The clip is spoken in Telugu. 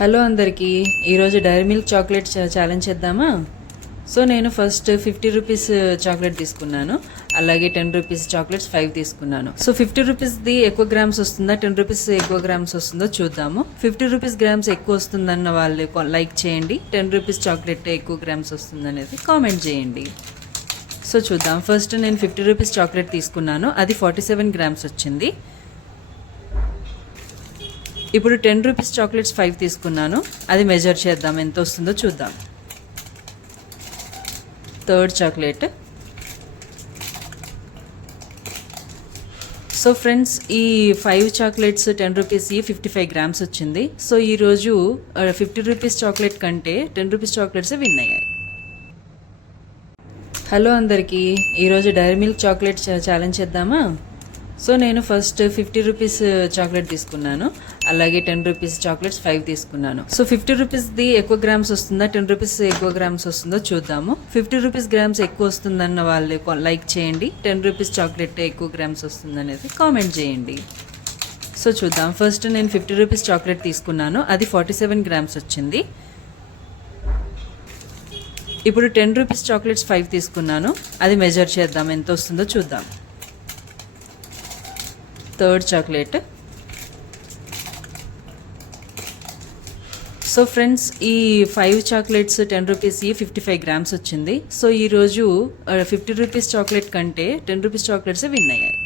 హలో అందరికీ ఈరోజు డైరీ మిల్క్ చాక్లెట్ ఛాలెంజ్ చేద్దామా. సో నేను ఫస్ట్ 50 రూపీస్ చాక్లెట్ తీసుకున్నాను, అలాగే 10 రూపీస్ చాక్లెట్స్ 5 తీసుకున్నాను. సో 50 రూపీస్ది ఎక్కువ గ్రామ్స్ వస్తుందా, 10 రూపీస్ ఎక్కువ గ్రామ్స్ వస్తుందో చూద్దాము. 50 రూపీస్ గ్రామ్స్ ఎక్కువ వస్తుందన్న వాళ్ళు లైక్ చేయండి, 10 రూపీస్ చాక్లెట్ ఎక్కువ గ్రామ్స్ వస్తుందనేది కామెంట్ చేయండి. సో చూద్దాం. ఫస్ట్ నేను 50 రూపీస్ చాక్లెట్ తీసుకున్నాను, అది 47 గ్రామ్స్ వచ్చింది. ఇప్పుడు 10 రూపీస్ చాక్లెట్స్ 5 తీసుకున్నాను, అది మెజర్ చేద్దాం ఎంత వస్తుందో చూద్దాం. Third chocolate. సో ఫ్రెండ్స్, ఈ 5 చాక్లెట్స్ 10 రూపీస్ 55 గ్రామ్స్ వచ్చింది. సో ఈరోజు 50 రూపీస్ చాక్లెట్ కంటే 10 రూపీస్ చాక్లెట్స్ విన్ అయ్యాయి. హలో అందరికీ, ఈరోజు డైరీ మిల్క్ చాక్లెట్ ఛాలెంజ్ చేద్దామా. సో నేను ఫస్ట్ 50 రూపీస్ చాక్లెట్ తీసుకున్నాను, అలాగే 10 రూపీస్ చాక్లెట్స్ 5 తీసుకున్నాను. సో 50 రూపీస్ది ఎక్కువ గ్రామ్స్ వస్తుందా, 10 రూపీస్ ఎక్కువ గ్రామ్స్ వస్తుందో చూద్దాము. 50 రూపీస్ గ్రామ్స్ ఎక్కువ వస్తుందన్న వాళ్ళు లైక్ చేయండి, 10 రూపీస్ చాక్లెట్ ఎక్కువ గ్రామ్స్ వస్తుందనేది కామెంట్ చేయండి. సో చూద్దాం. ఫస్ట్ నేను 50 రూపీస్ చాక్లెట్ తీసుకున్నాను, అది 47 గ్రామ్స్ వచ్చింది. ఇప్పుడు 10 రూపీస్ చాక్లెట్స్ 5 తీసుకున్నాను, అది మెజర్ చేద్దాం ఎంత వస్తుందో చూద్దాం. Third chocolate. సో ఫ్రెండ్స్, ఈ 5 చాక్లెట్స్ 10 రూపీస్ 55 గ్రామ్స్ వచ్చింది. సో ఈరోజు 50 రూపీస్ చాక్లెట్ కంటే 10 రూపీస్ చాక్లెట్స్ విన్ అయ్యాయి.